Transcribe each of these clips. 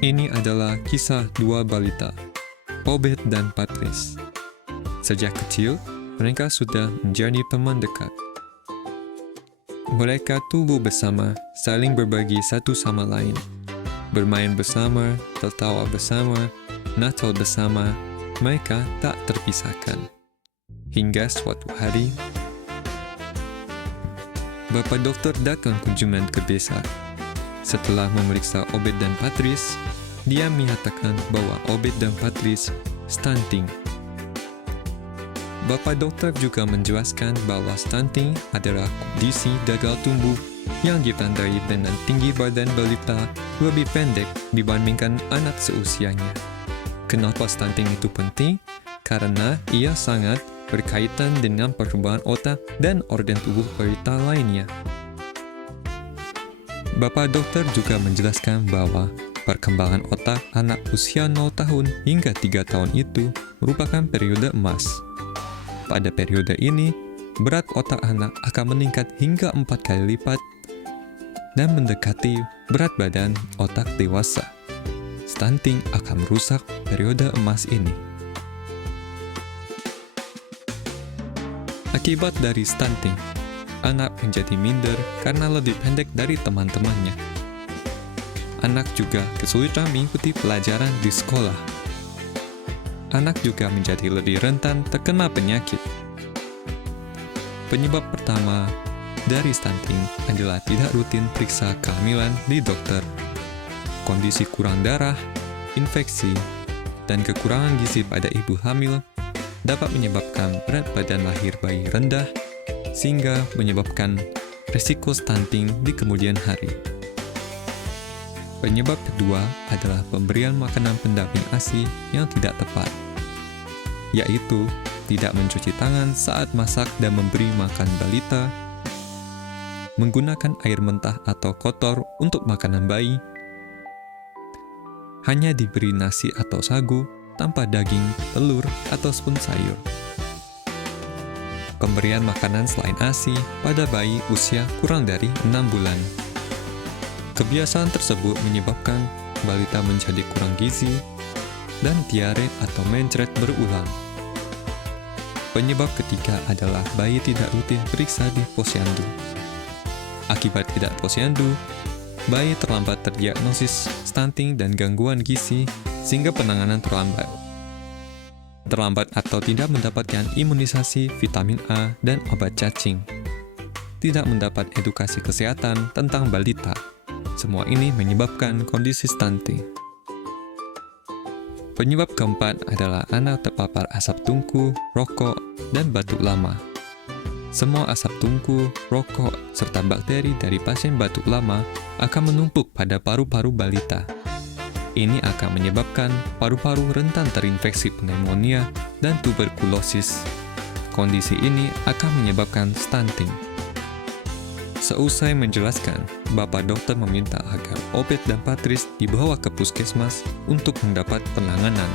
Ini adalah kisah dua balita, Obed dan Patris. Sejak kecil, mereka sudah menjadi teman dekat. Mereka tumbuh bersama, saling berbagi satu sama lain. Bermain bersama, tertawa bersama, Natal bersama, mereka tak terpisahkan. Hingga suatu hari, Bapak dokter datang kunjungan ke desa. Setelah memeriksa Obed dan Patris, dia menyatakan bahwa Obed dan Patris stunting. Bapak dokter juga menjelaskan bahwa stunting adalah kondisi gagal tumbuh yang ditandai dengan tinggi badan balita lebih pendek dibandingkan anak seusianya. Kenapa stunting itu penting? Karena ia sangat berkaitan dengan perkembangan otak dan organ tubuh balita lainnya. Bapak dokter juga menjelaskan bahwa perkembangan otak anak usia 0 tahun hingga 3 tahun itu merupakan periode emas. Pada periode ini, berat otak anak akan meningkat hingga 4 kali lipat dan mendekati berat badan otak dewasa. Stunting akan merusak periode emas ini. Akibat dari stunting, anak menjadi minder karena lebih pendek dari teman-temannya. Anak juga kesulitan mengikuti pelajaran di sekolah. Anak juga menjadi lebih rentan terkena penyakit. Penyebab pertama dari stunting adalah tidak rutin periksa kehamilan di dokter. Kondisi kurang darah, infeksi, dan kekurangan gizi pada ibu hamil dapat menyebabkan berat badan lahir bayi rendah, sehingga menyebabkan risiko stunting di kemudian hari. Penyebab kedua adalah pemberian makanan pendamping ASI yang tidak tepat, yaitu tidak mencuci tangan saat masak dan memberi makan balita, menggunakan air mentah atau kotor untuk makanan bayi, hanya diberi nasi atau sagu tanpa daging, telur, ataupun sayur. Pemberian makanan selain ASI pada bayi usia kurang dari 6 bulan. Kebiasaan tersebut menyebabkan balita menjadi kurang gizi dan diare atau mencret berulang. Penyebab ketiga adalah bayi tidak rutin periksa di posyandu. Akibat tidak posyandu, bayi terlambat terdiagnosis stunting dan gangguan gizi sehingga penanganan terlambat. Terlambat atau tidak mendapatkan imunisasi vitamin A dan obat cacing. Tidak mendapat edukasi kesehatan tentang balita. Semua ini menyebabkan kondisi stunting. Penyebab keempat adalah anak terpapar asap tungku, rokok, dan batuk lama. Semua asap tungku, rokok, serta bakteri dari pasien batuk lama akan menumpuk pada paru-paru balita. Ini akan menyebabkan paru-paru rentan terinfeksi pneumonia dan tuberkulosis. Kondisi ini akan menyebabkan stunting. Seusai menjelaskan, Bapak dokter meminta agar Obed dan Patris dibawa ke puskesmas untuk mendapat penanganan.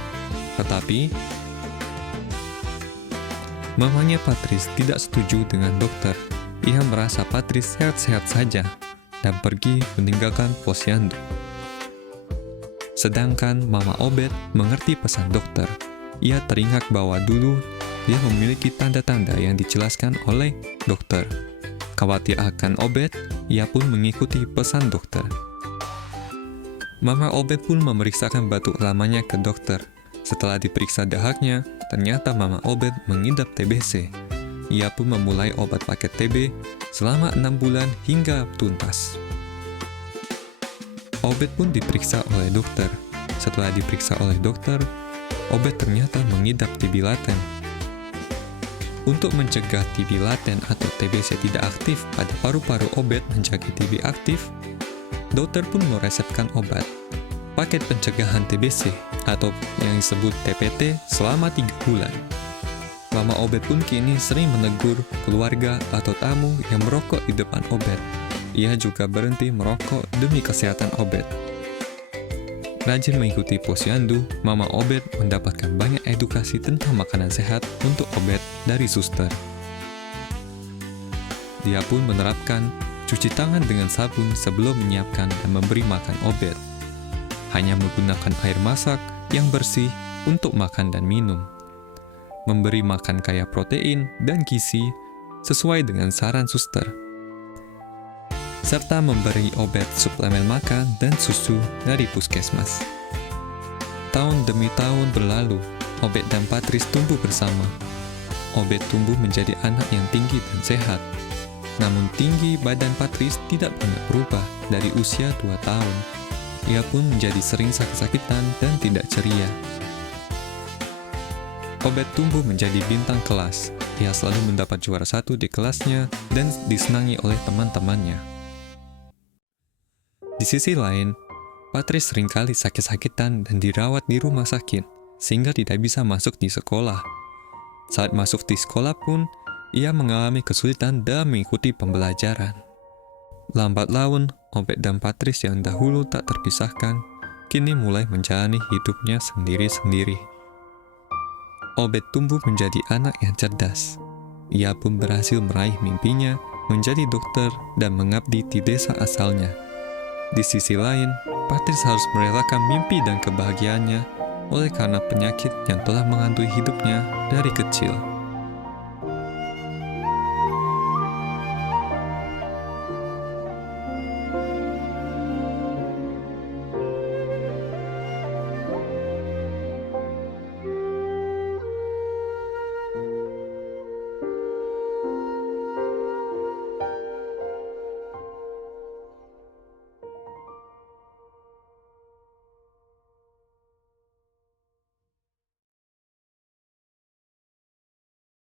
Tetapi, mamanya Patris tidak setuju dengan dokter. Ia merasa Patris sehat-sehat saja dan pergi meninggalkan posyandu. Sedangkan Mama Obed mengerti pesan dokter. Ia teringat bahwa dulu dia memiliki tanda-tanda yang dijelaskan oleh dokter. Khawatir akan Obed, ia pun mengikuti pesan dokter. Mama Obed pun memeriksakan batuk lamanya ke dokter. Setelah diperiksa dahaknya, ternyata Mama Obed mengidap TBC. Ia pun memulai obat paket TB selama 6 bulan hingga tuntas. Obed pun diperiksa oleh dokter. Setelah diperiksa oleh dokter, Obed ternyata mengidap TB laten. Untuk mencegah TB laten atau TBC tidak aktif pada paru-paru Obed menjadi TB aktif, dokter pun meresepkan obat, paket pencegahan TBC atau yang disebut TPT selama 3 bulan. Mama Obed pun kini sering menegur keluarga atau tamu yang merokok di depan Obed. Ia juga berhenti merokok demi kesehatan Obed. Rajin mengikuti posyandu, Mama Obed mendapatkan banyak edukasi tentang makanan sehat untuk Obed dari suster. Dia pun menerapkan cuci tangan dengan sabun sebelum menyiapkan dan memberi makan Obed. hanya menggunakan air masak yang bersih untuk makan dan minum, memberi makan kaya protein dan gizi sesuai dengan saran suster, serta memberi obat suplemen makan dan susu dari puskesmas. Tahun demi tahun berlalu, Obed dan Patris tumbuh bersama. Obed tumbuh menjadi anak yang tinggi dan sehat. Namun tinggi badan Patris tidak banyak berubah dari usia 2 tahun. Ia pun menjadi sering sakit-sakitan dan tidak ceria. Obed tumbuh menjadi bintang kelas. Ia selalu mendapat juara 1 di kelasnya dan disenangi oleh teman-temannya. Di sisi lain, Patris seringkali sakit-sakitan dan dirawat di rumah sakit, sehingga tidak bisa masuk di sekolah. Saat masuk di sekolah pun, ia mengalami kesulitan dalam mengikuti pembelajaran. Lambat laun, Obed dan Patris yang dahulu tak terpisahkan, kini mulai menjalani hidupnya sendiri-sendiri. Obed tumbuh menjadi anak yang cerdas. Ia pun berhasil meraih mimpinya menjadi dokter dan mengabdi di desa asalnya. Di sisi lain, Patris harus merelakan mimpi dan kebahagiaannya oleh karena penyakit yang telah menghantui hidupnya dari kecil.